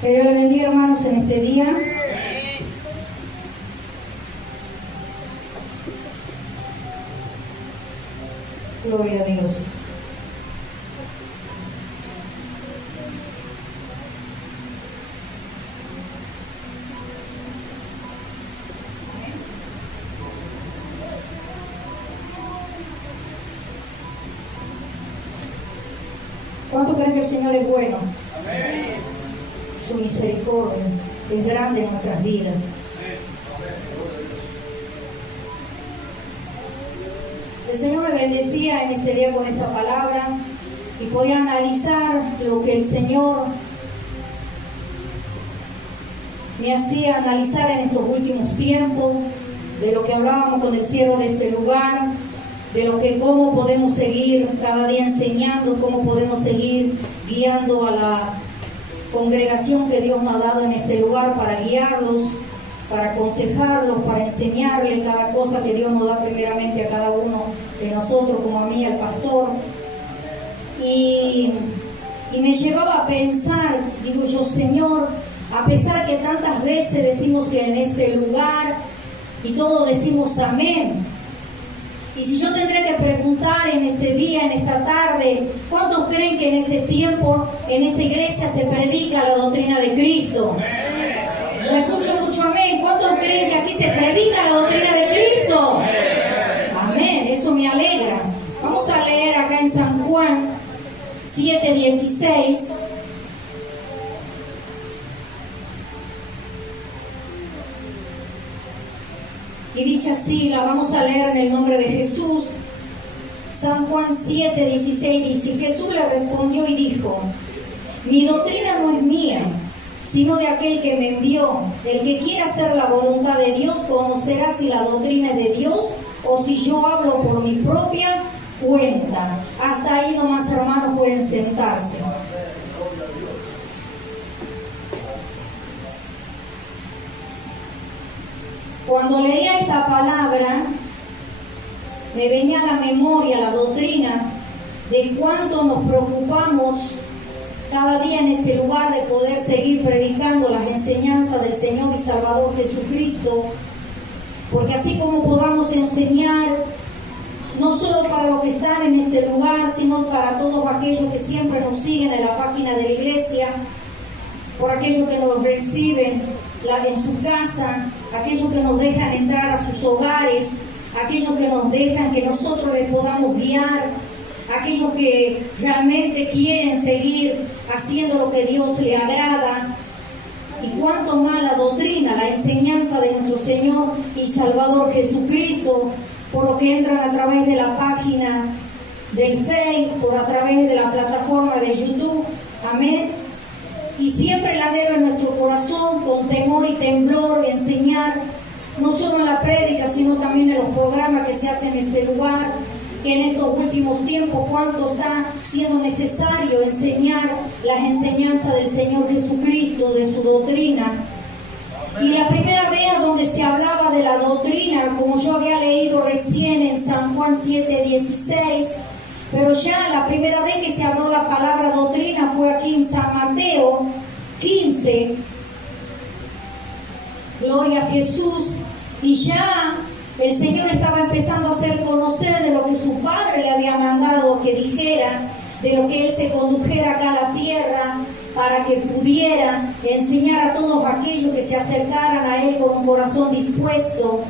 Que Dios les bendiga, hermanos, en este día. Gloria a Dios. ¿Cuánto creen que el Señor es bueno? Amén. Su misericordia es grande en nuestras vidas. El Señor me bendecía en este día con esta palabra y podía analizar lo que el Señor me hacía analizar en estos últimos tiempos, de lo que hablábamos con el siervo de este lugar, de lo que cómo podemos seguir cada día enseñando, cómo podemos seguir guiando a la congregación que Dios nos ha dado en este lugar para guiarlos, para aconsejarlos, para enseñarles cada cosa que Dios nos da primeramente a cada uno de nosotros, como a mí, al pastor. Y me llevaba a pensar, digo yo, Señor, a pesar que tantas veces decimos que en este lugar y todos decimos amén, y si yo tendré que preguntar en este día, en esta tarde, ¿cuántos creen que en este tiempo, en esta iglesia se predica la doctrina de Cristo? Lo escucho mucho amén. ¿Cuántos creen que aquí se predica la doctrina de Cristo? Amén, eso me alegra. Vamos a leer acá en San Juan 7:16. Y dice así, la vamos a leer en el nombre de Jesús. San Juan 7:16 dice: Jesús le respondió y dijo: mi doctrina no es mía, sino de aquel que me envió. El que quiera hacer la voluntad de Dios conocerá si la doctrina es de Dios o si yo hablo por mi propia cuenta. Hasta ahí nomás, hermanos, pueden sentarse. Cuando leía esta palabra, me venía a la memoria la doctrina de cuánto nos preocupamos cada día en este lugar de poder seguir predicando las enseñanzas del Señor y Salvador Jesucristo, porque así como podamos enseñar, no solo para los que están en este lugar, sino para todos aquellos que siempre nos siguen en la página de la iglesia, por aquellos que nos reciben en su casa, aquellos que nos dejan entrar a sus hogares, aquellos que nos dejan que nosotros les podamos guiar, aquellos que realmente quieren seguir haciendo lo que Dios le agrada. Y cuánto más la doctrina, la enseñanza de nuestro Señor y Salvador Jesucristo, por lo que entran a través de la página del Facebook, por a través de la plataforma de YouTube. Amén. Y siempre el anhelo en nuestro corazón, con temor y temblor, enseñar, no solo en la prédica, sino también en los programas que se hacen en este lugar, que en estos últimos tiempos cuánto está siendo necesario enseñar las enseñanzas del Señor Jesucristo, de su doctrina. Y la primera vez donde se hablaba de la doctrina, como yo había leído recién en San Juan 7:16, pero ya la primera vez que se habló la palabra doctrina fue aquí en San Mateo 15. Gloria a Jesús. Y ya el Señor estaba empezando a hacer conocer de lo que su Padre le había mandado que dijera, de lo que Él se condujera acá a la tierra, para que pudiera enseñar a todos aquellos que se acercaran a Él con un corazón dispuesto.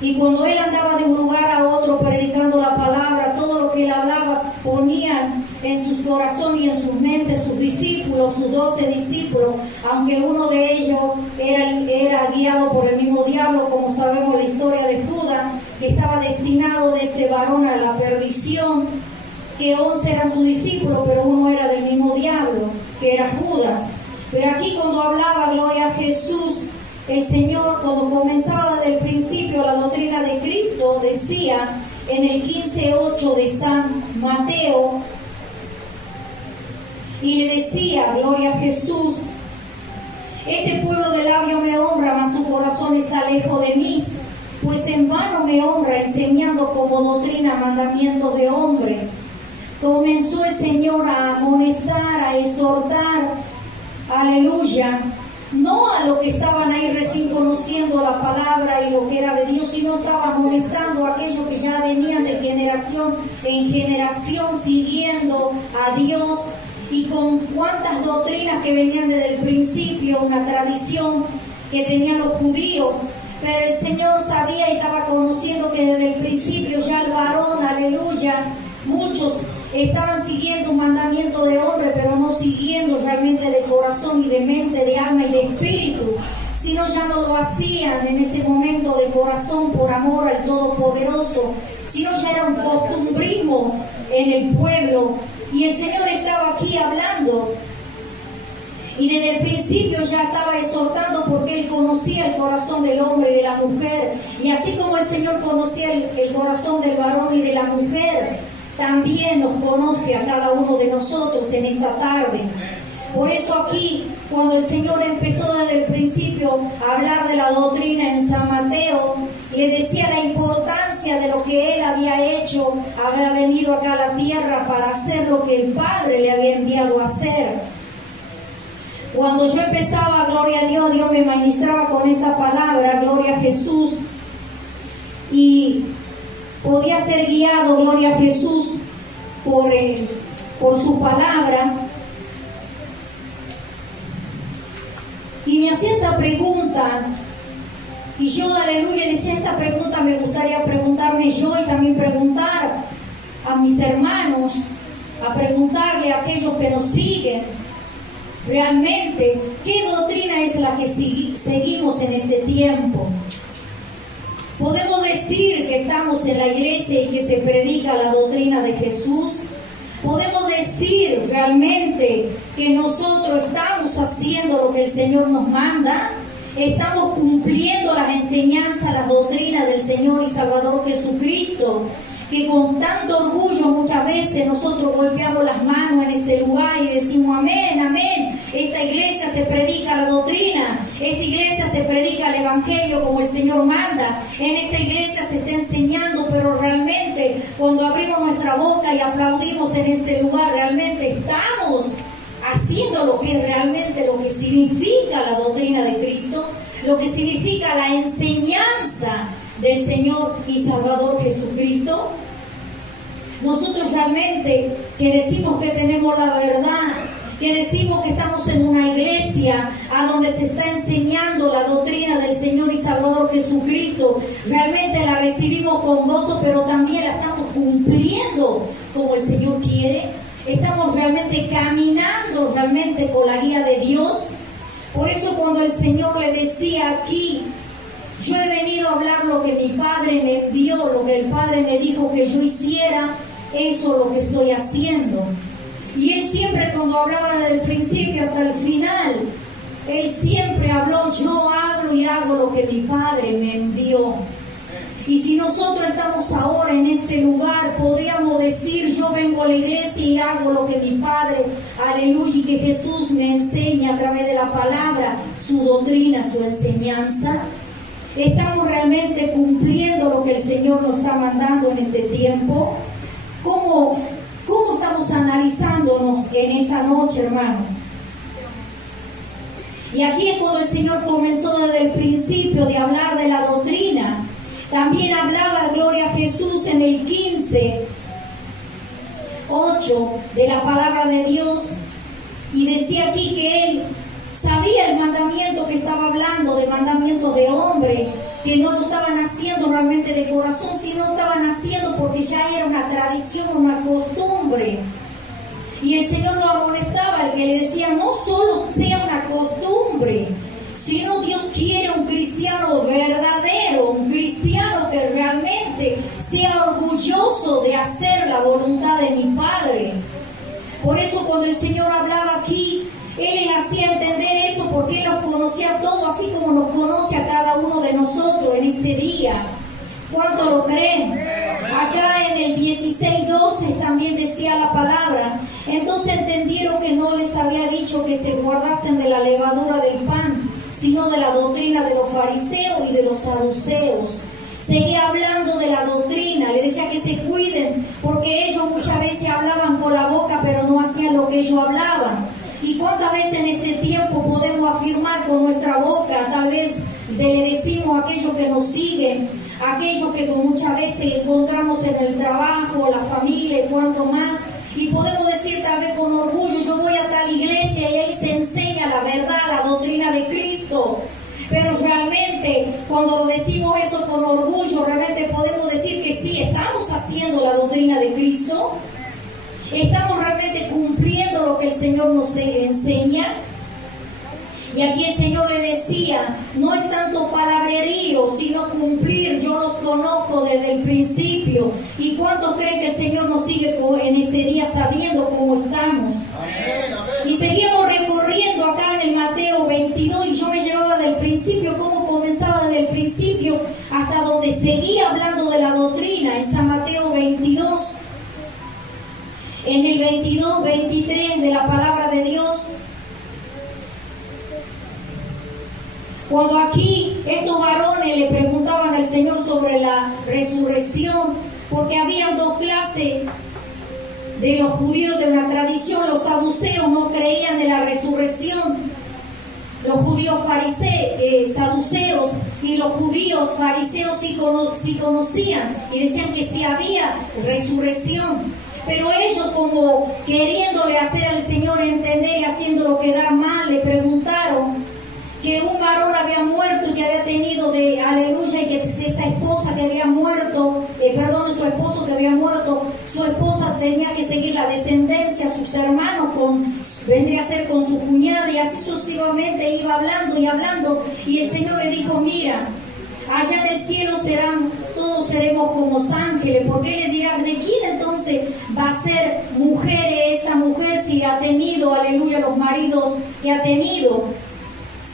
Y cuando Él andaba de un lugar a otro predicando la palabra, todo lo que Él hablaba ponían en sus corazones y en sus mentes sus discípulos, sus 12 discípulos, aunque uno de ellos era guiado por el mismo diablo, como sabemos la historia de Judas, que estaba destinado de este varón a la perdición, que 11 eran sus discípulos, pero uno era del mismo diablo, que era Judas. Pero aquí cuando hablaba, gloria a Jesús, el Señor, cuando comenzaba desde el principio la doctrina de Cristo, decía en el 15:8 de San Mateo, y le decía, gloria a Jesús: este pueblo de labio me honra, mas su corazón está lejos de mí, pues en vano me honra, enseñando como doctrina mandamientos de hombre. Comenzó el Señor a amonestar, a exhortar aleluya, no a lo que estaban ahí recién conociendo la palabra y lo que era de Dios, sino estaba molestando a aquellos que ya venían de generación en generación siguiendo a Dios, y con cuantas doctrinas que venían desde el principio, una tradición que tenían los judíos. Pero el Señor sabía y estaba conociendo que desde el principio ya el varón, aleluya, muchos estaban siguiendo un mandamiento de hombre, pero no siguiendo realmente de corazón y de mente, de alma y de espíritu, sino ya no lo hacían en ese momento de corazón por amor al Todopoderoso, sino ya era un costumbrismo en el pueblo. Y el Señor estaba aquí hablando, y desde el principio ya estaba exhortando, porque Él conocía el corazón del hombre y de la mujer, y así como el Señor conocía el corazón del varón y de la mujer, también nos conoce a cada uno de nosotros en esta tarde. Por eso aquí, cuando el Señor empezó desde el principio a hablar de la doctrina en San Mateo, le decía la importancia de lo que Él había hecho, había venido acá a la tierra para hacer lo que el Padre le había enviado a hacer. Cuando yo empezaba, gloria a Dios, Dios me ministraba con esta palabra, gloria a Jesús, y podía ser guiado, gloria a Jesús, por su palabra. Y me hacía esta pregunta, y yo, aleluya, decía, esta pregunta me gustaría preguntarme yo y también preguntar a mis hermanos, a preguntarle a aquellos que nos siguen, realmente, ¿qué doctrina es la que seguimos en este tiempo? ¿Podemos decir que estamos en la iglesia y que se predica la doctrina de Jesús? ¿Podemos decir realmente que nosotros estamos haciendo lo que el Señor nos manda? ¿Estamos cumpliendo las enseñanzas, las doctrinas del Señor y Salvador Jesucristo? Que con tanto orgullo muchas veces nosotros golpeamos las manos en este lugar y decimos amén, amén. Esta iglesia se predica la doctrina, esta iglesia se predica el evangelio como el Señor manda, en esta iglesia se está enseñando, pero realmente cuando abrimos nuestra boca y aplaudimos en este lugar, realmente estamos haciendo lo que es realmente lo que significa la doctrina de Cristo, lo que significa la enseñanza del Señor y Salvador Jesucristo. Nosotros realmente que decimos que tenemos la verdad, que decimos que estamos en una iglesia a donde se está enseñando la doctrina del Señor y Salvador Jesucristo, realmente la recibimos con gozo, pero también la estamos cumpliendo como el Señor quiere. Estamos realmente caminando realmente con la guía de Dios. Por eso cuando el Señor le decía aquí, yo he venido a hablar lo que mi Padre me envió, lo que el Padre me dijo que yo hiciera, eso es lo que estoy haciendo. Y Él siempre, cuando hablaba desde el principio hasta el final, Él siempre habló, yo hablo y hago lo que mi Padre me envió. Y si nosotros estamos ahora en este lugar, podríamos decir, yo vengo a la iglesia y hago lo que mi Padre, aleluya, y que Jesús me enseña a través de la palabra, su doctrina, su enseñanza. ¿Estamos realmente cumpliendo lo que el Señor nos está mandando en este tiempo? ¿Cómo estamos analizándonos en esta noche, hermano? Y aquí es cuando el Señor comenzó desde el principio de hablar de la doctrina. También hablaba, gloria a Jesús, en el 15:8 de la palabra de Dios, y decía aquí que Él sabía el mandamiento que estaba hablando, de mandamientos de hombre, que no lo estaban haciendo realmente de corazón, sino estaban haciendo porque ya era una tradición, una costumbre. Y el Señor lo amonestaba, el que le decía, no solo sea una costumbre, sino Dios quiere un cristiano verdadero, un cristiano que realmente sea orgulloso de hacer la voluntad de mi Padre. Por eso cuando el Señor hablaba aquí, Él les hacía entender eso, porque Él los conocía todo, así como nos conoce a cada uno de nosotros en este día. ¿Cuánto lo creen? Acá en el 16:12 también decía la palabra, entonces entendieron que no les había dicho que se guardasen de la levadura del pan, sino de la doctrina de los fariseos y de los saduceos. Seguía hablando de la doctrina, le decía que se cuiden, porque ellos muchas veces hablaban con la boca, pero no hacían lo que ellos hablaban. ¿Y cuántas veces en este tiempo con nuestra boca, tal vez le decimos a aquellos que nos siguen, a aquellos que muchas veces encontramos en el trabajo, la familia y cuanto más, y podemos decir tal vez con orgullo, yo voy a tal iglesia y ahí se enseña la verdad, la doctrina de Cristo. Pero realmente, cuando lo decimos eso con orgullo, realmente podemos decir que sí, estamos haciendo la doctrina de Cristo. Estamos realmente cumpliendo lo que el Señor nos enseña. Y aquí el Señor le decía, no es tanto palabrerío, sino cumplir. Yo los conozco desde el principio. ¿Y cuántos creen que el Señor nos sigue en este día sabiendo cómo estamos? Amén, amén. Y seguimos recorriendo acá en el Mateo 22 y yo me llevaba del principio, cómo comenzaba desde el principio hasta donde seguía hablando de la doctrina, en San Mateo 22. En el 22, 23 de la palabra de Dios, cuando aquí estos varones le preguntaban al Señor sobre la resurrección, porque habían dos clases de los judíos de una tradición. Los saduceos no creían en la resurrección, los judíos saduceos, y los judíos fariseos sí conocían y decían que sí había resurrección. Pero ellos, como queriéndole hacer al Señor entender y haciéndolo quedar mal, le preguntaron que un varón había muerto y que había tenido aleluya, y que esa esposa que había muerto, su esposo que había muerto, su esposa tenía que seguir la descendencia, sus hermanos vendría a ser con su cuñada, y así sucesivamente iba hablando y hablando, y el Señor le dijo, mira, allá en el cielo todos seremos como ángeles. ¿Por qué le dirán de quién entonces va a ser mujer esta mujer si ha tenido, aleluya, los maridos que ha tenido?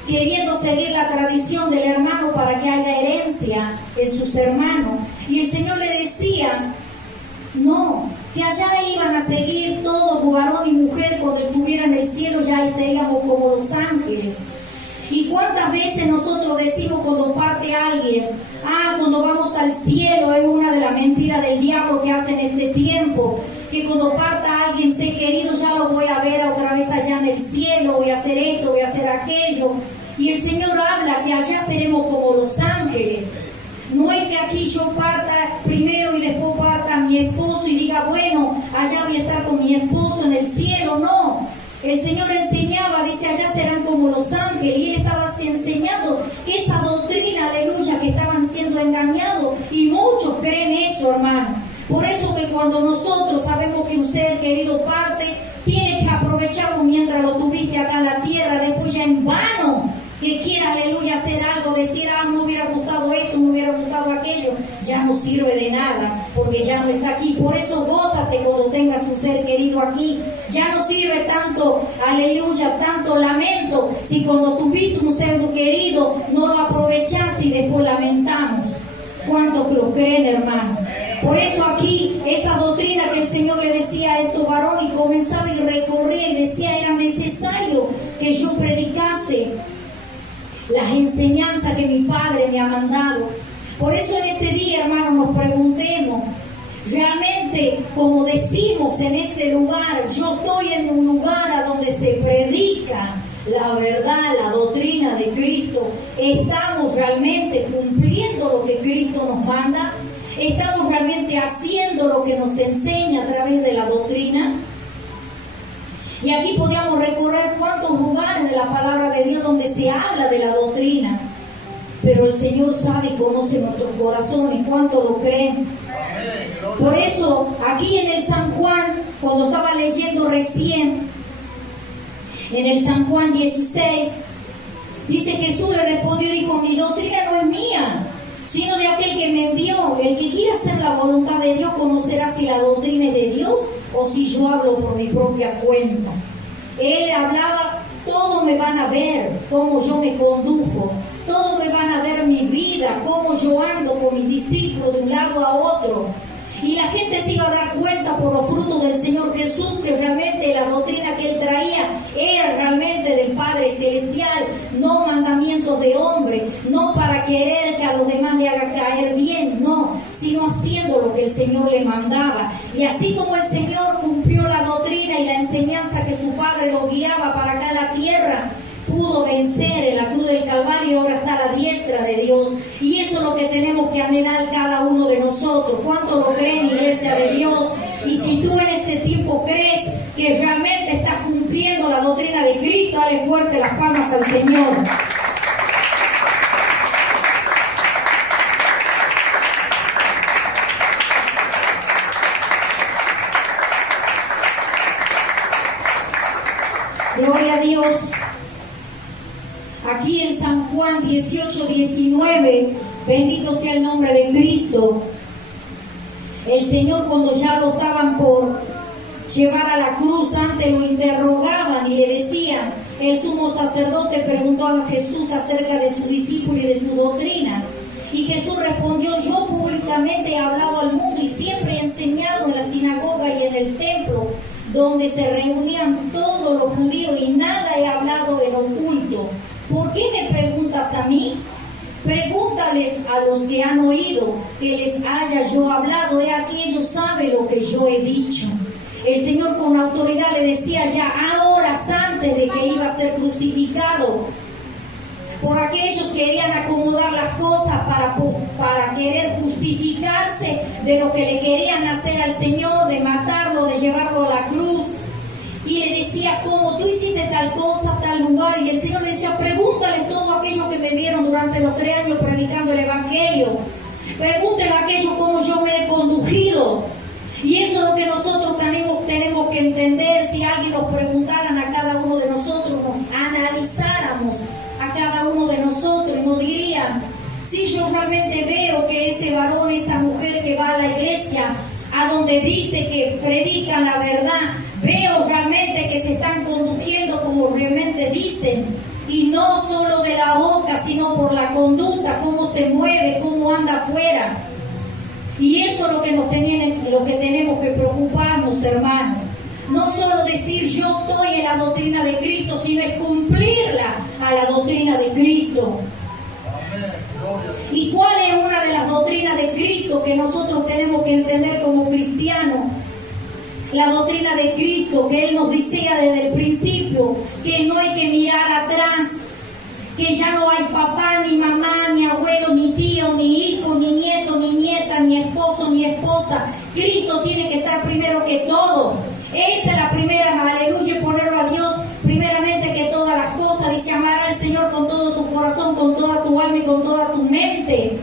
Queriendo seguir la tradición del hermano para que haya herencia en sus hermanos. Y el Señor le decía, no, que allá iban a seguir todos, varón y mujer, cuando estuvieran en el cielo ya seríamos como los ángeles. ¿Y cuántas veces nosotros decimos cuando parte alguien, cuando vamos al cielo? Es una de las mentiras del diablo que hace en este tiempo, que cuando parta alguien, sé querido, ya lo voy a ver otra vez allá en el cielo, voy a hacer esto, voy a hacer aquello. Y el Señor habla que allá seremos como los ángeles. No es que aquí yo parta primero y después parta mi esposo y diga, bueno, allá voy a estar con mi esposo en el cielo. No, el Señor enseñaba, dice, allá serán como los ángeles. Y Él estaba así enseñando esa doctrina, aleluya, que estaban siendo engañados. Y muchos creen eso, hermano. Por eso que cuando nosotros sabemos que un ser querido parte, tienes que aprovecharlo mientras lo tuviste acá en la tierra. Después ya en vano que quiera, aleluya, hacer algo, decir, me hubiera gustado esto, me hubiera gustado aquello, ya no sirve de nada, porque ya no está aquí. Por eso gózate cuando tengas un ser querido aquí. Ya no sirve tanto, aleluya, tanto lamento, si cuando tuviste un ser querido no lo aprovechaste y después lamentamos. ¿Cuántos lo creen, hermano? Por eso aquí, esa doctrina que el Señor le decía a estos varones, y comenzaba y recorría y decía, era necesario que yo predicase las enseñanzas que mi Padre me ha mandado. Por eso en este día, hermano, nos preguntemos, realmente, como decimos en este lugar, yo estoy en un lugar a donde se predica la verdad, la doctrina de Cristo. ¿Estamos realmente cumpliendo lo que Cristo nos manda? ¿Estamos realmente haciendo lo que nos enseña a través de la doctrina? Y aquí podríamos recorrer cuántos lugares de la palabra de Dios donde se habla de la doctrina. Pero el Señor sabe y conoce nuestros corazones, cuánto lo creen. Por eso, aquí en el San Juan, cuando estaba leyendo recién, en el San Juan 16, dice, Jesús le respondió y dijo, mi doctrina no es mía, sino de aquel que me envió. El que quiera hacer la voluntad de Dios conocerá si la doctrina es de Dios o si yo hablo por mi propia cuenta. Él hablaba, todos me van a ver cómo yo me condujo, todos me van a ver mi vida, cómo yo ando con mis discípulos de un lado a otro. Y la gente se iba a dar cuenta por los frutos del Señor Jesús que realmente la doctrina que Él traía era realmente del Padre Celestial, no mandamientos de hombre, no para querer que a los demás le haga caer bien, no, sino haciendo lo que el Señor le mandaba. Y así como el Señor cumplió la doctrina y la enseñanza que su Padre lo guiaba para acá en la tierra, pudo vencer en la cruz del Calvario, ahora está a la diestra de Dios. Y eso es lo que tenemos que anhelar cada uno de nosotros. ¿Cuánto lo creen, iglesia de Dios? Y si tú en este tiempo crees que realmente estás cumpliendo la doctrina de Cristo, dale fuerte las palmas al Señor. Gloria a Dios. Aquí en San Juan 18:19, bendito sea el nombre de Cristo. El Señor, cuando ya lo estaban por llevar a la cruz, antes lo interrogaban y le decían, el sumo sacerdote preguntó a Jesús acerca de su discípulo y de su doctrina. Y Jesús respondió, yo públicamente he hablado al mundo y siempre he enseñado en la sinagoga y en el templo, donde se reunían todos los judíos, y nada he hablado en oculto. ¿Por qué me preguntas a mí? Pregúntales a los que han oído que les haya yo hablado. He aquí, ellos saben lo que yo he dicho. El Señor con autoridad le decía ya horas antes de que iba a ser crucificado. Por aquellos que querían acomodar las cosas para querer justificarse de lo que le querían hacer al Señor, de matarlo, de llevarlo a la cruz. Y le decía, ¿cómo tú hiciste tal cosa, tal lugar? Y el Señor le decía, pregúntale a todos aquellos que me vieron durante los 3 años predicando el Evangelio. Pregúntale a aquellos cómo yo me he conducido. Y eso es lo que nosotros tenemos que entender. Si alguien nos preguntaran a cada uno de nosotros, nos analizáramos a cada uno de nosotros y nos dirían, si yo realmente veo que ese varón, esa mujer que va a la iglesia, a donde dice que predican la verdad, veo realmente que se están conduciendo como realmente dicen, y no solo de la boca, sino por la conducta, cómo se mueve, cómo anda afuera. Y eso es lo que tenemos que preocuparnos, hermanos. No solo decir yo estoy en la doctrina de Cristo, sino es cumplirla a la doctrina de Cristo. ¿Y cuál es una de las doctrinas de Cristo que nosotros tenemos que entender como cristianos? La doctrina de Cristo, que Él nos decía desde el principio, que no hay que mirar atrás, que ya no hay papá, ni mamá, ni abuelo, ni tío, ni hijo, ni nieto, ni nieta, ni esposo, ni esposa. Cristo tiene que estar primero que todo. Esa es la primera, aleluya, y ponerlo a Dios primeramente que todas las cosas. Dice, amar al Señor con todo tu corazón, con toda tu alma y con toda tu mente.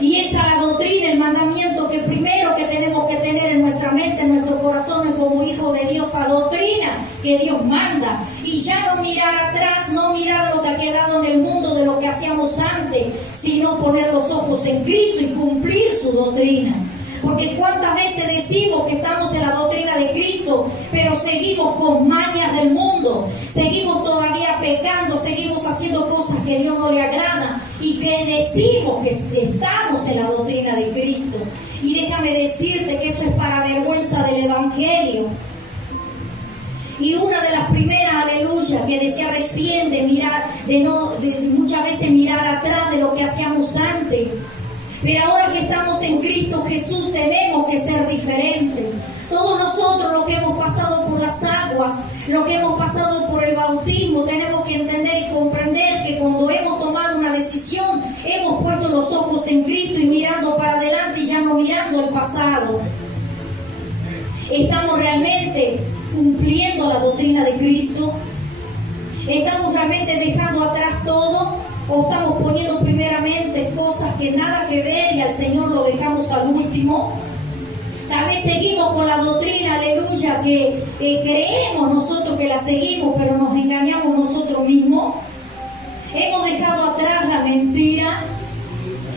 Y esa es la doctrina, el mandamiento que primero que tenemos que tener en nuestra mente, en nuestro corazón, como hijo de Dios, la doctrina que Dios manda. Y ya no mirar atrás, no mirar lo que ha quedado en el mundo de lo que hacíamos antes, sino poner los ojos en Cristo y cumplir su doctrina. Porque cuántas veces decimos que estamos en la doctrina de Cristo, pero seguimos con mañas del mundo, seguimos todavía pecando, seguimos haciendo cosas que a Dios no le agrada, y que decimos que estamos en la doctrina de Cristo. Y déjame decirte que eso es para vergüenza del Evangelio. Y una de las primeras, aleluya, que decía recién de mirar, de muchas veces mirar atrás de lo que hacíamos antes. Pero ahora que estamos en Cristo Jesús tenemos que ser diferentes. Todos nosotros, los que hemos pasado por las aguas, los que hemos pasado por el bautismo, tenemos que entender y comprender que cuando hemos tomado una decisión, hemos puesto los ojos en Cristo y mirando para adelante y ya no mirando el pasado. ¿Estamos realmente cumpliendo la doctrina de Cristo? ¿Estamos realmente dejando atrás todo? ¿O estamos poniendo primeramente cosas que nada que ver y al Señor lo dejamos al último? Tal vez seguimos con la doctrina, aleluya, que creemos nosotros que la seguimos, pero nos engañamos nosotros mismos. Hemos dejado atrás la mentira.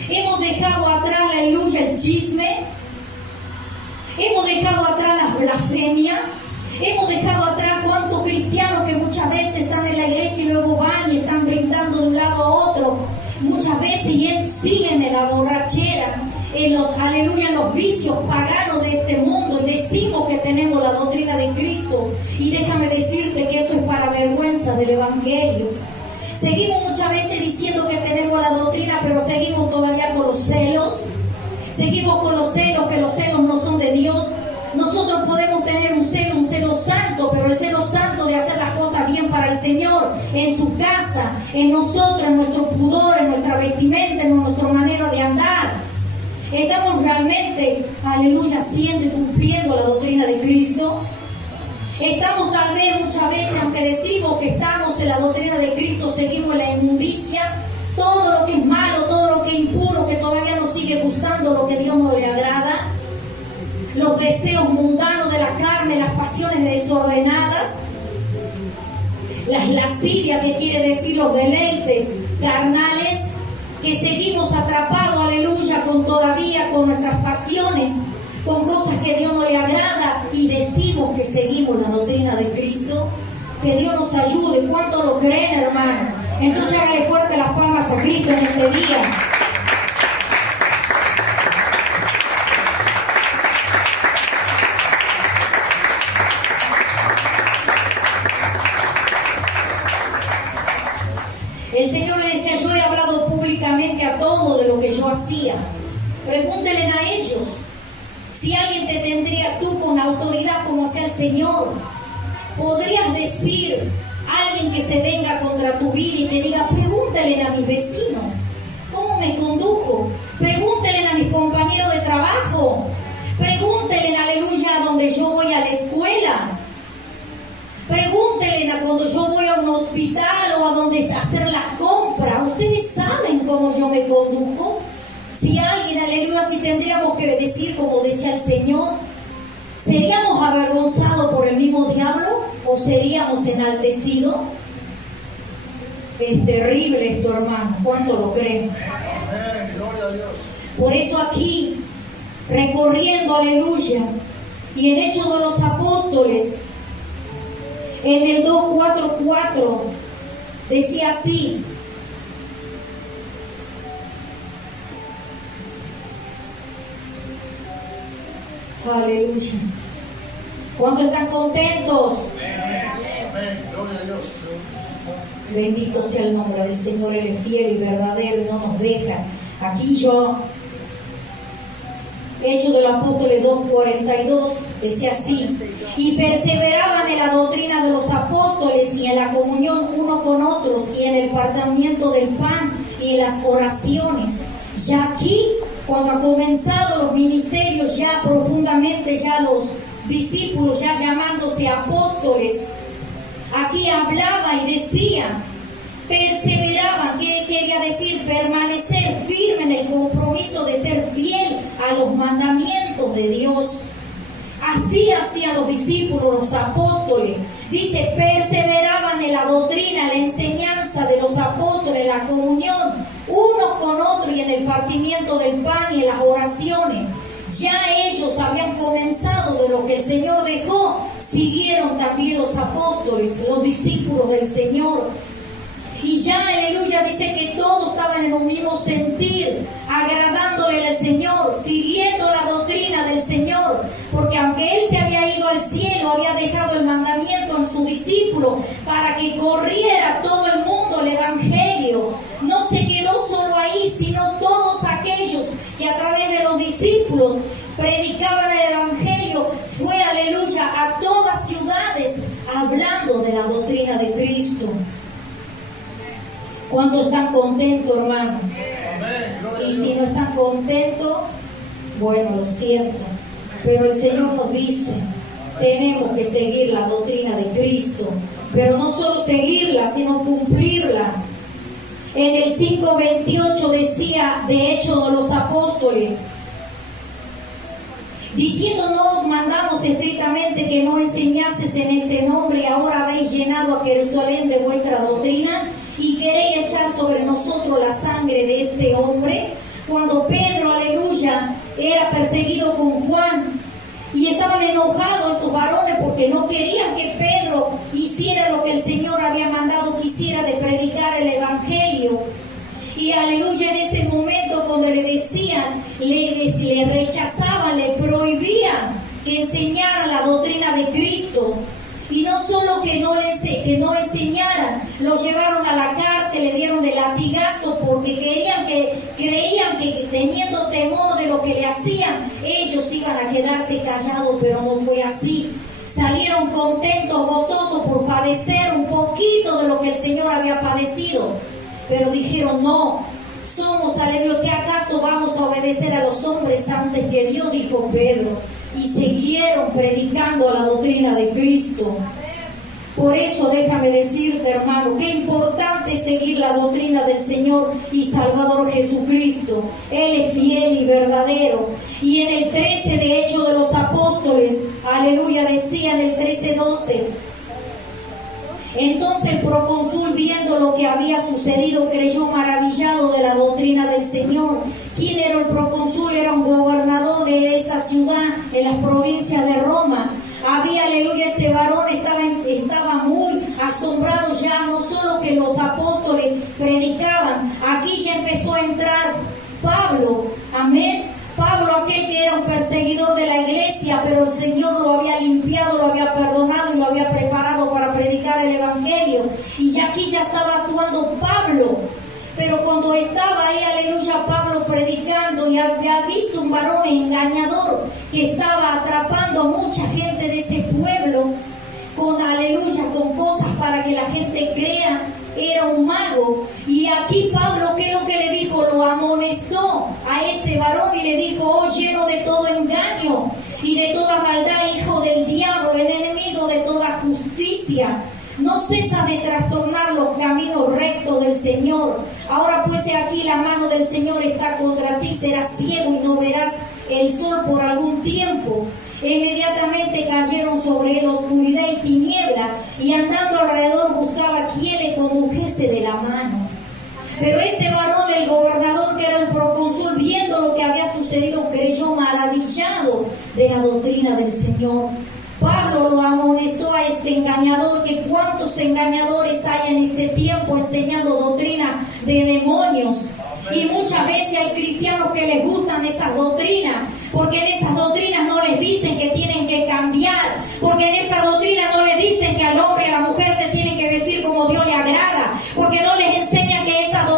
Hemos dejado atrás, aleluya, el chisme. Hemos dejado atrás las blasfemias. Hemos dejado atrás cuántos cristianos que muchas veces están en la iglesia y luego van y están brindando de un lado a otro. Muchas veces y siguen en la borrachera, en los, aleluya, en los vicios paganos de este mundo, y decimos que tenemos la doctrina de Cristo. Y déjame decirte que eso es para vergüenza del Evangelio. Seguimos muchas veces diciendo que tenemos la doctrina, pero seguimos todavía con los celos. Seguimos con los celos, que los celos no son de Dios. Nosotros podemos tener un celo santo, pero el celo santo de hacer las cosas bien para el Señor, en su casa, en nosotros, en nuestro pudor, en nuestra vestimenta, en nuestra manera de andar. ¿Estamos realmente, aleluya, haciendo y cumpliendo la doctrina de Cristo? Estamos tal vez muchas veces, aunque decimos que estamos en la doctrina de Cristo, seguimos la inmundicia, todo lo que es malo, todo lo que es impuro, que todavía nos sigue gustando, lo que a Dios no le agrada, los deseos mundanos de la carne, las pasiones desordenadas, las lascivias, que quiere decir los deleites carnales, que seguimos atrapados, aleluya, con nuestras pasiones, con cosas que a Dios no le agrada, y decimos que seguimos la doctrina de Cristo. Que Dios nos ayude. ¿Cuánto lo creen, hermano? Entonces hágale fuerte las palmas a Cristo en este día. El Señor le decía: yo he hablado públicamente a todos de lo que yo hacía. Pregúntenle a ellos. Si alguien te tendría tú con autoridad como sea el Señor, podrías decir a alguien que se venga contra tu vida y te diga: pregúntale a mis vecinos cómo me condujo, pregúntele a mis compañeros de trabajo, pregúntele, aleluya, a donde yo voy a la escuela, pregúntele a cuando yo voy a un hospital o a donde hacer las compras. Ustedes saben cómo yo me conduzco. Si alguien, aleluya, si tendríamos que decir como decía el Señor, ¿seríamos avergonzados por el mismo diablo o seríamos enaltecidos? Es terrible esto, hermano. ¿Cuánto lo creen? Gloria a Dios. Por eso aquí, recorriendo, aleluya, y en Hechos de los Apóstoles, en el 2:4:4, decía así: aleluya. ¿Cuántos están contentos? Amén. Gloria a Dios. Bendito sea el nombre del Señor. Él es fiel y verdadero y no nos deja. Aquí yo, Hechos de los Apóstoles 2:42, decía así: y perseveraban en la doctrina de los apóstoles y en la comunión uno con otros y en el partimiento del pan y en las oraciones. Ya aquí, cuando han comenzado los ministerios, ya profundamente, ya los discípulos, ya llamándose apóstoles, aquí hablaba y decía, perseveraban, que quería decir permanecer firme en el compromiso de ser fiel a los mandamientos de Dios. Así hacían los discípulos, los apóstoles. Dice, perseveraban en la doctrina, la enseñanza de los apóstoles, la comunión unos con otros y en el partimiento del pan y en las oraciones. Ya ellos habían comenzado de lo que el Señor dejó, siguieron también los apóstoles, los discípulos del Señor. Y ya, aleluya, dice que todos estaban en un mismo sentir, agradándole al Señor, siguiendo la doctrina del Señor, porque aunque Él se había ido al cielo, había dejado el mandamiento en sus discípulos para que corriera todo el mundo el Evangelio. No se quedó solo ahí, sino todos aquellos que a través de los discípulos predicaban el Evangelio, fue, aleluya, a todas ciudades, hablando de la doctrina de Cristo. ¿Cuántos están contentos, hermano? Y si no están contentos, bueno, lo siento. Pero el Señor nos dice, tenemos que seguir la doctrina de Cristo. Pero no solo seguirla, sino cumplirla. En el 5:28 decía, de Hechos de los Apóstoles, diciendo, no os mandamos estrictamente que no enseñases en este nombre, y ahora habéis llenado a Jerusalén de vuestra doctrina, y queréis echar sobre nosotros la sangre de este hombre. Cuando Pedro, aleluya, era perseguido con Juan, y estaban enojados estos varones porque no querían que Pedro hiciera lo que el Señor había mandado que hiciera, de predicar el Evangelio. Y aleluya, en ese momento cuando le decían, le rechazaban, le prohibían que enseñara la doctrina de Cristo. Y no solo que no enseñaran, lo llevaron a la cárcel, le dieron de latigazo porque creían que teniendo temor de lo que le hacían, ellos iban a quedarse callados, pero no fue así. Salieron contentos, gozosos por padecer un poquito de lo que el Señor había padecido, pero dijeron: no, somos, aleluya, ¿qué acaso vamos a obedecer a los hombres antes que Dios?, dijo Pedro, y siguieron predicando la doctrina de Cristo. Por eso déjame decirte, hermano, qué importante es seguir la doctrina del Señor y Salvador Jesucristo. Él es fiel y verdadero. Y en el 13 de Hechos de los Apóstoles, aleluya, decía en el 13:12: entonces el procónsul, viendo lo que había sucedido, creyó maravillado de la doctrina del Señor. ¿Quién era el procónsul? Era un gobernador de esa ciudad, en las provincias de Roma. Había, aleluya, este varón estaba muy asombrado ya, no solo que los apóstoles predicaban, aquí ya empezó a entrar Pablo, amén. Pablo, aquel que era un perseguidor de la iglesia, pero el Señor lo había limpiado, lo había perdonado y lo había preparado para predicar el evangelio. Y ya aquí ya estaba actuando Pablo. Pero cuando estaba ahí, aleluya, Pablo predicando, y había visto un varón engañador que estaba atrapando a mucha gente de ese pueblo con, aleluya, con cosas para que la gente crea. Era un mago. Y aquí Pablo, ¿qué es lo que le dijo? Lo amonestó a este varón y le dijo: oh, lleno de todo engaño y de toda maldad, hijo del diablo, el enemigo de toda justicia, no cesa de trastornar los caminos rectos del Señor. Ahora pues he aquí, la mano del Señor está contra ti, serás ciego y no verás el sol por algún tiempo. Inmediatamente cayeron sobre él oscuridad y tiniebla, y andando alrededor buscaba quien le condujese de la mano. Pero este varón, el gobernador, que era el procónsul, viendo lo que había sucedido, creyó maravillado de la doctrina del Señor. Pablo lo amonestó a este engañador, que cuántos engañadores hay en este tiempo enseñando doctrina de demonios. Y muchas veces hay cristianos que les gustan esas doctrinas, porque en esas doctrinas no les dicen que tienen que cambiar, porque en esa doctrina no les dicen que al hombre y a la mujer se tienen que vestir como Dios le agrada, porque no les enseñan que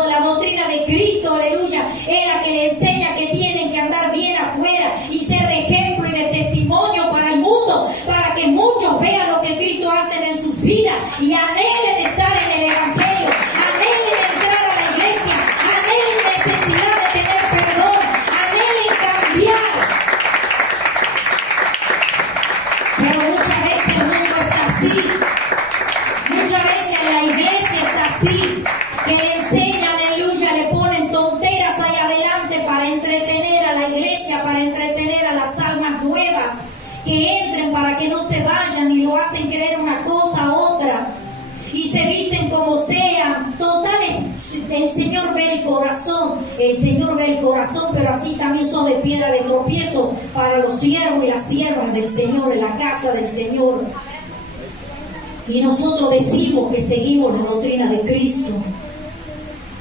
la doctrina de Cristo, aleluya, es la que les enseña que tienen que andar bien afuera y ser de ejemplo y de testimonio para el mundo, para que muchos vean lo que Cristo hace en sus vidas y anhelen estar en el evangelio, anhelen entrar a la iglesia, anhelen necesidad de tener perdón, anhelen cambiar. Pero muchas veces el mundo está así, muchas veces la iglesia está así, que le enseñan, aleluya, le ponen tonteras ahí adelante para entretener a la iglesia, para entretener a las almas nuevas que entren, para que no se vayan, y lo hacen creer una cosa a otra y se visten como sea. Total, el Señor ve el corazón, pero así también son de piedra de tropiezo para los siervos y las siervas del Señor, en la casa del Señor. Y nosotros decimos que seguimos la doctrina de Cristo.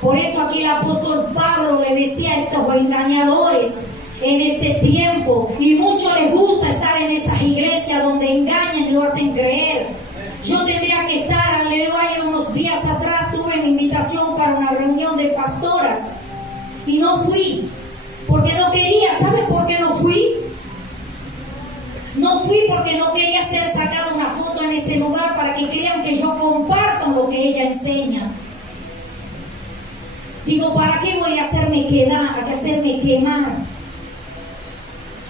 Por eso aquí el apóstol Pablo le decía a estos engañadores en este tiempo, y mucho les gusta estar en esas iglesias donde engañan y lo hacen creer. Yo tendría que estar, aleluya, unos días atrás tuve mi invitación para una reunión de pastoras y no fui, porque no quería. ¿Saben por qué no fui? No fui porque no quería ser sacada una foto en ese lugar para que crean que yo comparto lo que ella enseña. Digo, ¿para qué voy a hacerme quemar?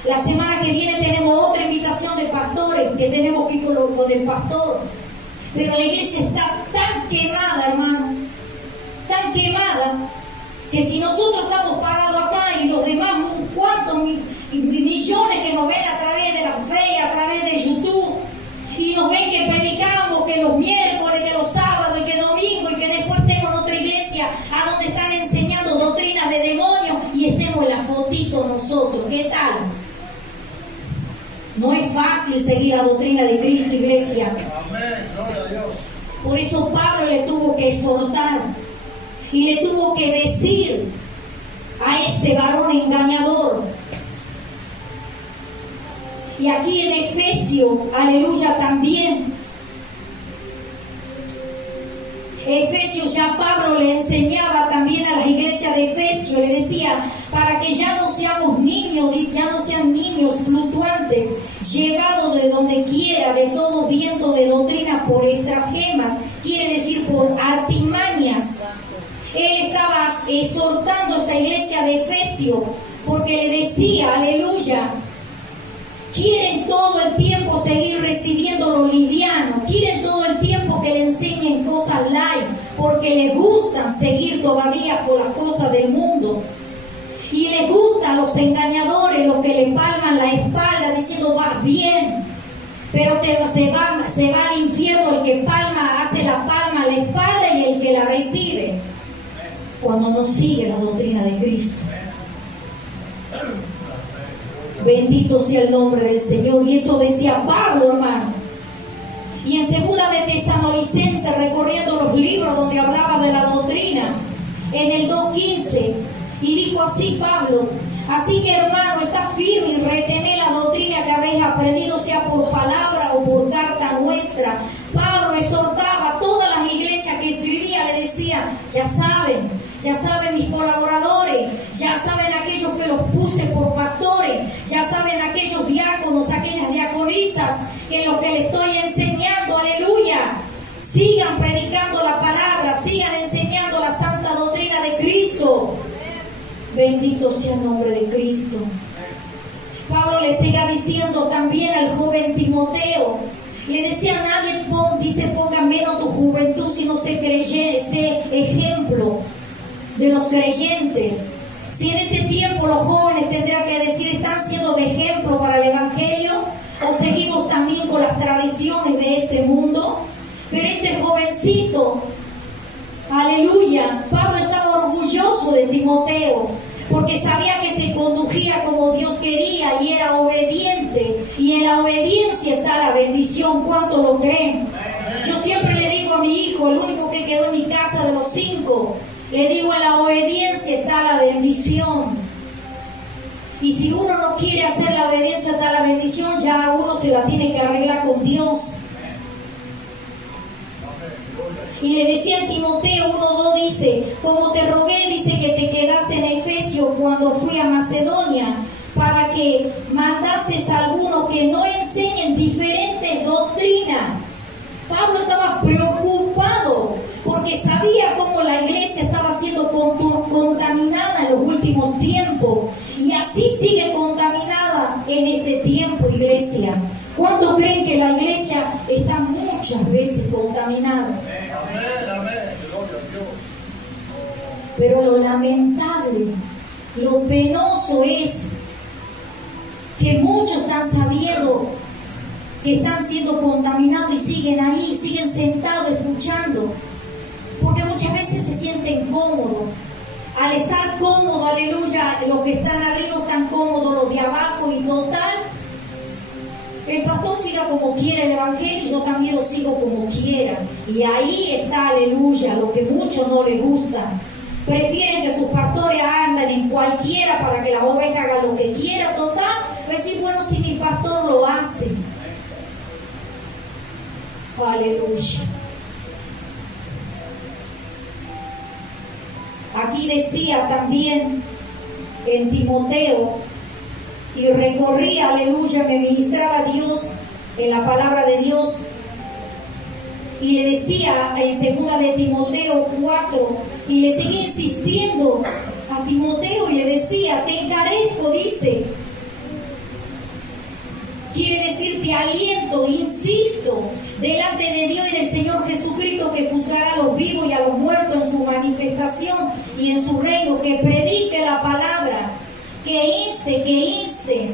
La semana que viene tenemos otra invitación de pastores que tenemos que ir con el pastor. Pero la iglesia está tan quemada, hermano, tan quemada, que si nosotros estamos parados acá y los demás, cuántos millones que nos ven a través de la fe, a través de YouTube, y nos ven que predicamos, que los miércoles, que los sábados, y que domingo, y que después tengo en otra iglesia a donde están enseñando doctrinas de demonios, y estemos en la fotito nosotros. ¿Qué tal? No es fácil seguir la doctrina de Cristo, iglesia. Amén, gloria a Dios. Por eso Pablo le tuvo que exhortar y le tuvo que decir a este varón engañador. Y aquí en Efesios, aleluya, también Efesios, ya Pablo le enseñaba también a la iglesia de Efesios, le decía, para que ya no seamos niños, ya no sean niños fluctuantes, llevados de donde quiera, de todo viento de doctrina por estratagemas, quiere decir por artimañas. Él estaba exhortando a esta iglesia de Efesios, porque le decía, aleluya, quieren todo el tiempo seguir recibiendo lo liviano, quieren todo el tiempo que le enseñen cosas light, porque les gustan seguir todavía con las cosas del mundo. Y les gustan los engañadores, los que le palman la espalda diciendo vas bien, pero se va al infierno el que hace la palma a la espalda y el que la recibe, cuando no sigue la doctrina de Cristo. Bendito sea el nombre del Señor. Y eso decía Pablo, hermano. Y en segunda de Tesalonicenses, recorriendo los libros donde hablaba de la doctrina, en el 2:15, y dijo así Pablo: así que, hermano, está firme y retené la doctrina que habéis aprendido, sea por palabra o por carta nuestra. Pablo exhortaba a todas las iglesias que escribía, le decía, ya saben mis colaboradores, ya saben aquellos que los puse por pastores, ya saben aquellos diáconos, aquellas diaconisas, que lo que les estoy enseñando, aleluya, sigan predicando la palabra, sigan enseñando la santa doctrina de Cristo. Bendito sea el nombre de Cristo. Pablo le sigue diciendo también al joven Timoteo, le decía, nadie ponga menos tu juventud, sino sé ejemplo de los creyentes. Si en este tiempo los jóvenes tendrán que decir, ¿están siendo de ejemplo para el Evangelio? ¿O seguimos también con las tradiciones de este mundo? Pero este jovencito, aleluya, Pablo estaba orgulloso de Timoteo, porque sabía que se conducía como Dios quería y era obediente. Y en la obediencia está la bendición. ¿Cuánto lo creen? Yo siempre le digo a mi hijo, el único que quedó en mi casa de los 5, le digo, en la obediencia está la bendición. Y si uno no quiere hacer la obediencia está la bendición, ya uno se la tiene que arreglar con Dios. Y le decía en Timoteo 1:2, dice, como te rogué, dice, que te quedas en Efesios cuando fui a Macedonia, para que mandases a algunos que no enseñen diferentes doctrinas. Pablo estaba preocupado porque sabía cómo la iglesia estaba siendo contaminada en los últimos tiempos, y así sigue contaminada en este tiempo, iglesia. ¿Cuántos creen que la iglesia está muchas veces contaminada? Pero lo lamentable, lo penoso es que muchos están sabiendo que están siendo contaminados y siguen ahí, siguen sentados escuchando, porque muchas veces se sienten cómodos. Al estar cómodo, aleluya, los que están arriba están cómodos, los de abajo, y total, el pastor siga como quiera el evangelio y yo también lo sigo como quiera. Y ahí está, aleluya, lo que muchos no les gusta. Prefieren que sus pastores anden en cualquiera para que la oveja haga lo que quiera. Total, decir, bueno, si mi pastor lo hace. Aleluya. Aquí decía también en Timoteo, y recorría, aleluya, me ministraba Dios en la palabra de Dios, y le decía en 2 de Timoteo 4, y le seguía insistiendo a Timoteo y le decía, te encarezco, dice, quiere decir te aliento, insisto, delante de Dios y del Señor Jesucristo, que juzgará a los vivos y a los muertos en su manifestación y en su reino, que predique la palabra, que instes,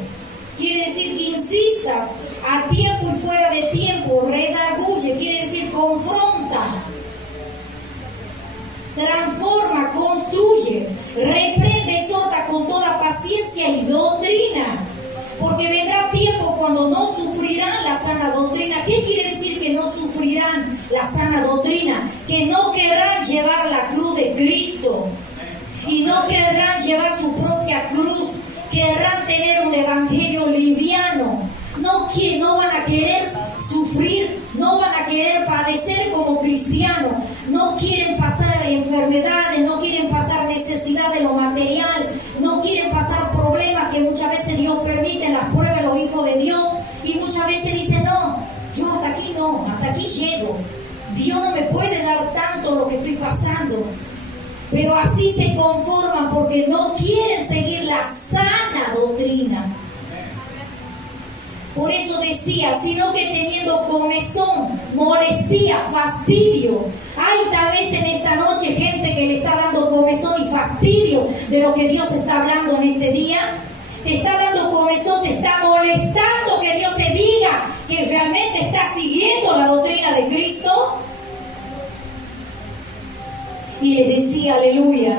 quiere decir que insistas a tiempo y fuera de tiempo, redarguye, quiere decir confronta, transforma, construye, reprende, exhorta con toda paciencia y doctrina, porque vendrá tiempo cuando no sufrirán la sana doctrina. ¿Qué quiere decir que no sufrirán la sana doctrina? Que no querrán llevar la cruz de Cristo y no querrán llevar su propia cruz, querrán tener un evangelio liviano, no van a querer sufrir, no van a querer padecer como cristianos, no quieren enfermedades, no quieren pasar necesidad de lo material, no quieren pasar problemas que muchas veces Dios permite en las pruebas de los hijos de Dios, y muchas veces dicen, no, yo hasta aquí no, hasta aquí llego, Dios no me puede dar tanto lo que estoy pasando. Pero así se conforman porque no quieren seguir la sana doctrina. Por eso decía, sino que teniendo comezón, molestia, fastidio. Hay tal vez en esta noche gente que le está dando comezón y fastidio de lo que Dios está hablando en este día. Te está dando comezón, te está molestando que Dios te diga que realmente estás siguiendo la doctrina de Cristo. Y le decía, aleluya,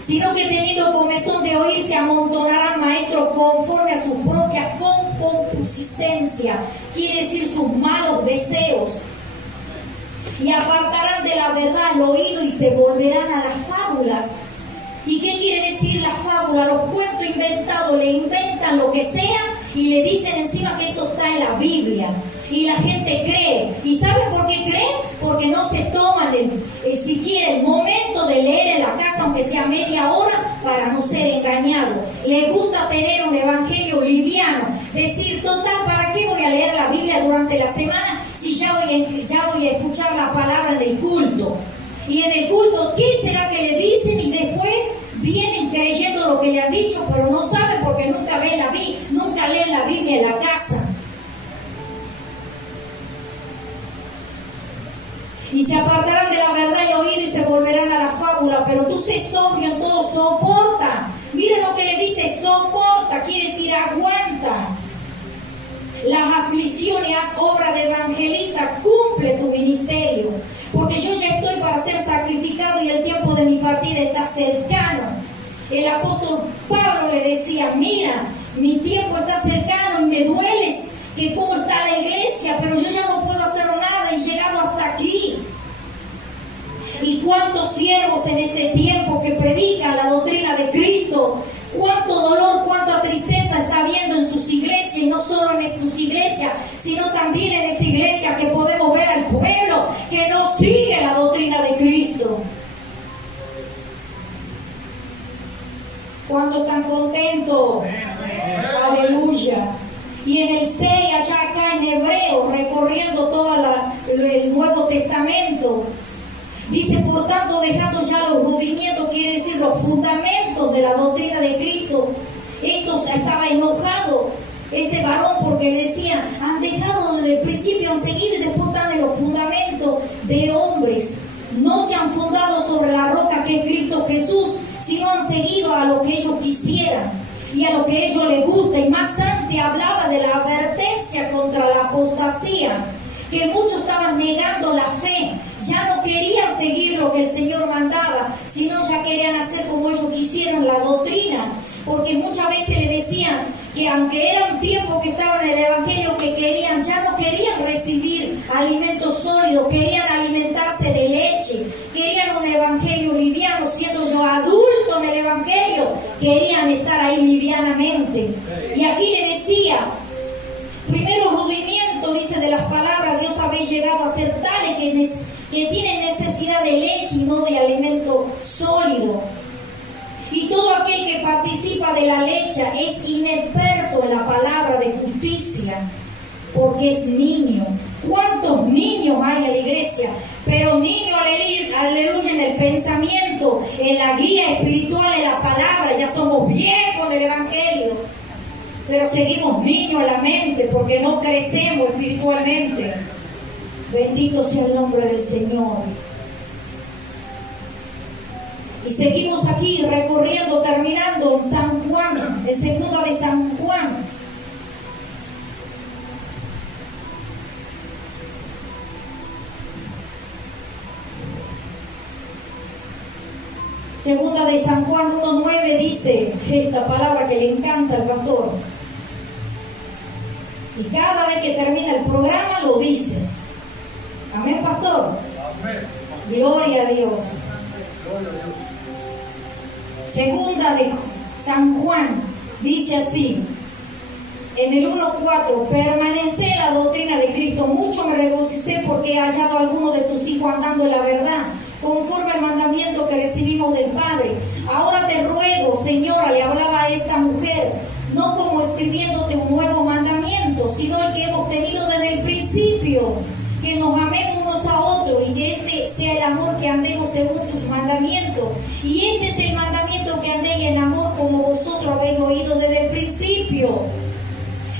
sino que teniendo comezón de oír se amontonarán maestros conforme a su propia concupiscencia, quiere decir sus malos deseos, y apartarán de la verdad el oído y se volverán a las fábulas. ¿Y qué quiere decir la fábula? Los cuentos inventados, le inventan lo que sea y le dicen encima que eso está en la Biblia. Y la gente cree. ¿Y saben por qué creen? Porque no se toman siquiera el momento de leer en la casa, aunque sea media hora, para no ser engañado. Les gusta tener un evangelio liviano. Decir, total, ¿para qué voy a leer la Biblia durante la semana si ya voy a escuchar la palabra del culto? Y en el culto, ¿qué será que le dicen? Y después vienen creyendo lo que le han dicho, pero no saben porque nunca leen la Biblia en la casa. Y se apartarán de la verdad el oído y se volverán a la fábula. Pero tú sé sobrio en todo, soporta. Mira lo que le dice, soporta, quiere decir aguanta las aflicciones, haz obra de evangelista, cumple tu ministerio. Porque yo ya estoy para ser sacrificado y el tiempo de mi partida está cercano. El apóstol Pablo le decía, mira, mi tiempo está cercano y me duele que cómo está la iglesia, pero yo ya no puedo hacer nada, he llegado hasta aquí. Y cuántos siervos en este tiempo que predican la doctrina de Cristo, cuánto dolor, cuánta tristeza está habiendo en sus iglesias, y no solo en sus iglesias, sino también en esta iglesia, que podemos ver al pueblo que no sigue la doctrina de Cristo. ¿Cuántos están contentos? Aleluya. Y en el 6, allá acá en Hebreo, recorriendo todo el Nuevo Testamento, dice, por tanto, dejando ya los rudimientos, quiere decir los fundamentos de la doctrina de Cristo. Esto estaba enojado, este varón, porque decía, han dejado donde el principio han seguido y después están en los fundamentos de hombres. No se han fundado sobre la roca que es Cristo Jesús, sino han seguido a lo que ellos quisieran y a lo que a ellos les gusta. Y más antes hablaba de la advertencia contra la apostasía, que muchos estaban negando la fe, ya no querían seguir lo que el Señor mandaba, sino ya querían hacer como ellos quisieron la doctrina, porque muchas veces le decían que aunque era un tiempo que estaban en el Evangelio, que querían, ya no querían recibir alimentos sólidos, querían alimentarse de leche, querían un Evangelio liviano, siendo yo adulto en el Evangelio, querían estar ahí livianamente. Y aquí le decía, primero rudimiento, dice, de las palabras, Dios habéis llegado a ser tales que tienen necesidad de leche y no de alimento sólido. Y todo aquel que participa de la leche es inexperto en la palabra de justicia, porque es niño. ¿Cuántos niños hay en la iglesia? Pero niños, aleluya, en el pensamiento, en la guía espiritual, en la palabra. Ya somos viejos en el Evangelio, pero seguimos niños en la mente porque no crecemos espiritualmente. Bendito sea el nombre del Señor. Y seguimos aquí recorriendo, terminando en San Juan, en segunda de San Juan. Segunda de San Juan 1:9 dice esta palabra que le encanta al pastor. Y cada vez que termina el programa lo dice. Amén, pastor. Amén. Gloria a Dios. Gloria a Dios. Segunda de San Juan dice así: en el 1:4, permanece en la doctrina de Cristo. Mucho me regocijé porque he hallado a algunos de tus hijos andando en la verdad, conforme al mandamiento que recibimos del Padre. Ahora te ruego, Señora, le hablaba a esta mujer, no como escribiéndote un nuevo mandamiento, sino el que hemos tenido desde el principio, que nos amemos unos a otros y que este sea el amor, que andemos según sus mandamientos. Y este es el mandamiento, que andéis en amor como vosotros habéis oído desde el principio.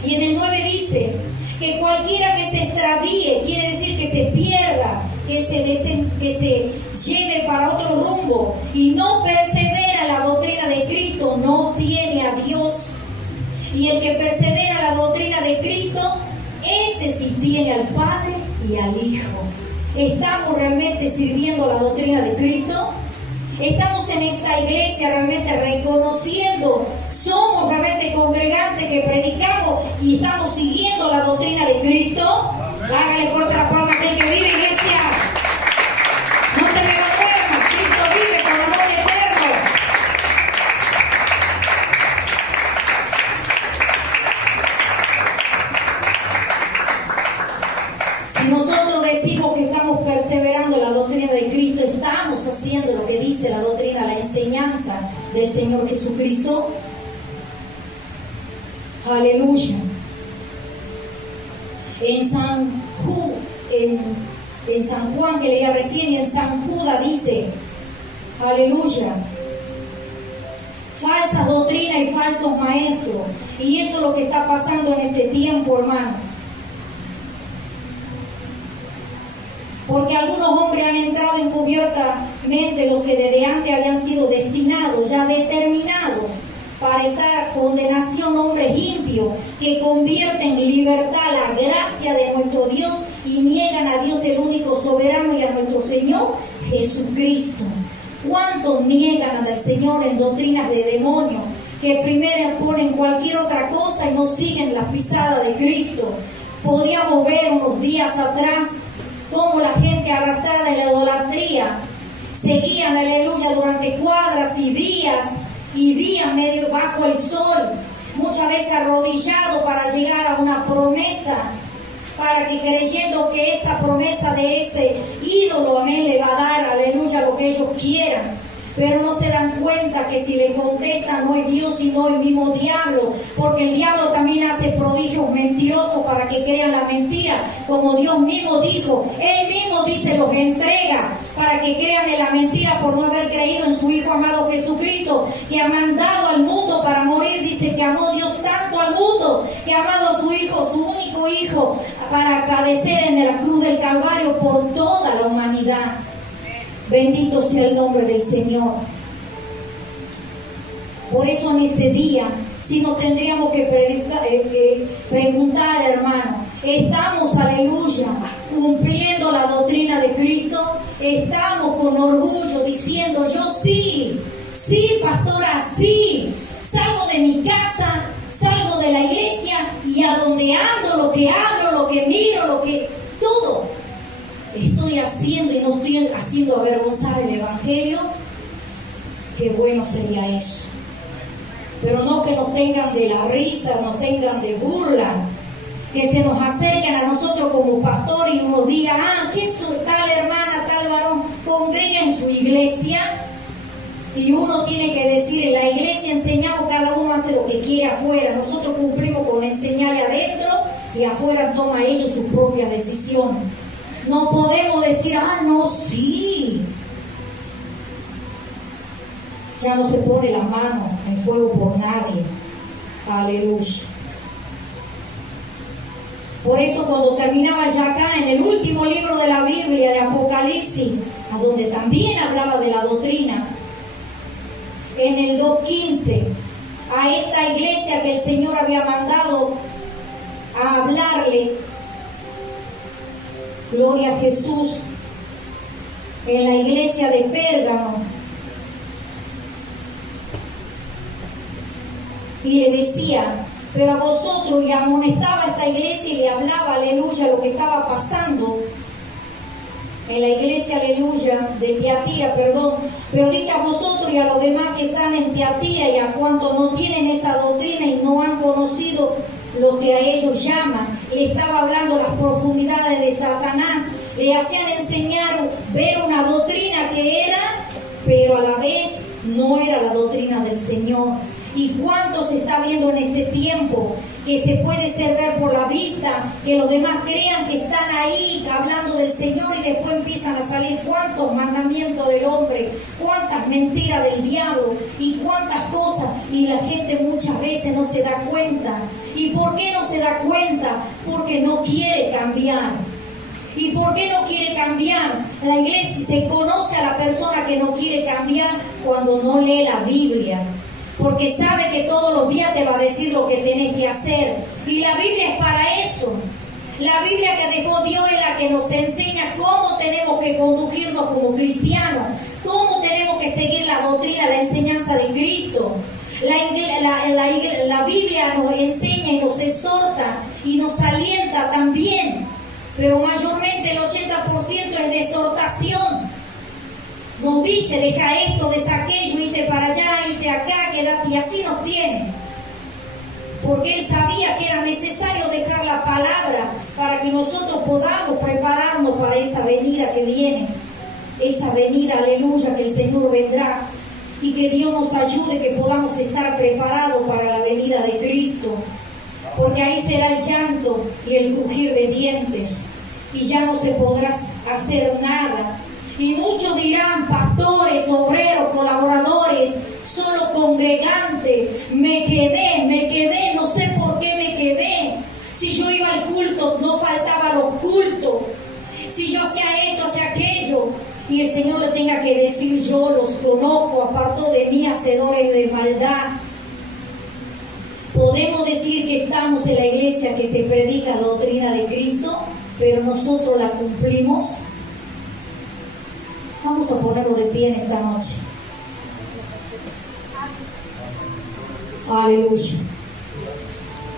Y en el 9 dice que cualquiera que se extravíe, quiere decir que se pierda, que se lleve para otro rumbo y no persevera en la doctrina de Cristo, no tiene a Dios. Y el que persevera en la doctrina de Cristo, ese sí tiene al Padre y al Hijo. ¿Estamos realmente sirviendo la doctrina de Cristo? ¿Estamos en esta iglesia realmente reconociendo? ¿Somos realmente congregantes que predicamos y estamos siguiendo la doctrina de Cristo? Hágale corta la palma a aquel que vive, iglesia. No te me duermas, Cristo vive con amor eterno. Si nosotros decimos que estamos perseverando en la doctrina de Cristo, ¿estamos haciendo lo que dice la doctrina, la enseñanza del Señor Jesucristo? Aleluya. En San Juan, que leía recién, y en San Judas dice, aleluya, falsa doctrina y falsos maestros. Y eso es lo que está pasando en este tiempo, hermano. Porque algunos hombres han entrado encubiertamente, los que desde antes habían sido destinados, ya determinados para esta condenación, hombres impios que convierten en libertad la gracia de nuestro Dios y niegan a Dios el único soberano y a nuestro Señor Jesucristo. ¿Cuántos niegan al Señor en doctrinas de demonios, que primero ponen cualquier otra cosa y no siguen la pisada de Cristo? Podíamos ver unos días atrás cómo la gente arrastrada en la idolatría seguían, aleluya, durante cuadras y días medio bajo el sol, muchas veces arrodillado para llegar a una promesa, para que creyendo que esa promesa de ese ídolo, amén, le va a dar, aleluya, lo que ellos quieran. Pero no se dan cuenta que si le contestan no es Dios sino el mismo diablo, porque el diablo también hace prodigios mentirosos para que crean la mentira, como Dios mismo dijo. Él mismo dice, los entrega para que crean en la mentira por no haber creído en su Hijo amado Jesucristo, que ha mandado al mundo para morir. Dice que amó Dios tanto al mundo que ha amado a su Hijo, su único Hijo, para padecer en la cruz del Calvario por toda la humanidad. Bendito sea el nombre del Señor. Por eso en este día, si nos tendríamos que preguntar, hermano, ¿estamos, aleluya, cumpliendo la doctrina de Cristo? ¿Estamos con orgullo diciendo, yo sí, pastora, sí, salgo de mi casa, salgo de la iglesia y a donde ando, lo que hablo, lo que miro, lo que todo estoy haciendo y no estoy haciendo avergonzar el Evangelio? Qué bueno sería eso. Pero no que nos tengan de la risa, nos tengan de burla, que se nos acerquen a nosotros como pastor y nos digan, que tal hermana, tal varón congrega en su iglesia. Y uno tiene que decir, en la iglesia enseñamos, cada uno hace lo que quiere afuera. Nosotros cumplimos con enseñarle adentro y afuera toma ellos sus propias decisiones. No podemos decir, no, sí. Ya no se pone la mano en fuego por nadie. Aleluya. Por eso cuando terminaba ya acá en el último libro de la Biblia, de Apocalipsis, a donde también hablaba de la doctrina, en el 2:15, a esta iglesia que el Señor había mandado a hablarle, gloria a Jesús, en la iglesia de Pérgamo, y le decía, pero a vosotros, y amonestaba a esta iglesia y le hablaba, aleluya, lo que estaba pasando en la iglesia, aleluya, de Tiatira, pero dice a vosotros y a los demás que están en Tiatira y a cuantos no tienen esa doctrina y no han conocido lo que a ellos llaman. Le estaba hablando las profundidades de Satanás. Le hacían enseñar, ver una doctrina que era, pero a la vez no era la doctrina del Señor. ¿Y cuánto se está viendo en este tiempo? Que se puede ser ver por la vista, que los demás crean que están ahí hablando del Señor y después empiezan a salir cuántos mandamientos del hombre, cuántas mentiras del diablo y cuántas cosas, y la gente muchas veces no se da cuenta. ¿Y por qué no se da cuenta? Porque no quiere cambiar. ¿Y por qué no quiere cambiar? La iglesia se conoce a la persona que no quiere cambiar cuando no lee la Biblia. Porque sabe que todos los días te va a decir lo que tenés que hacer. Y la Biblia es para eso. La Biblia que dejó Dios es la que nos enseña cómo tenemos que conducirnos como cristianos, cómo tenemos que seguir la doctrina, la enseñanza de Cristo. La Biblia nos enseña y nos exhorta y nos alienta también, pero mayormente el 80% es de exhortación. Nos dice, deja esto, deja aquello, irte para allá, irte acá, quédate, y así nos tiene. Porque Él sabía que era necesario dejar la palabra para que nosotros podamos prepararnos para esa venida que viene. Esa venida, aleluya, que el Señor vendrá. Y que Dios nos ayude, que podamos estar preparados para la venida de Cristo. Porque ahí será el llanto y el crujir de dientes. Y ya no se podrá hacer nada. Y muchos dirán, pastores, obreros, colaboradores, solo congregantes, me quedé, no sé por qué me quedé. Si yo iba al culto, no faltaba los cultos. Si yo hacía esto, hacía aquello. Y el Señor le tenga que decir, yo los conozco, apartó de mí hacedores de maldad. Podemos decir que estamos en la iglesia que se predica la doctrina de Cristo, pero nosotros la cumplimos. Vamos a ponerlo de pie en esta noche. Aleluya.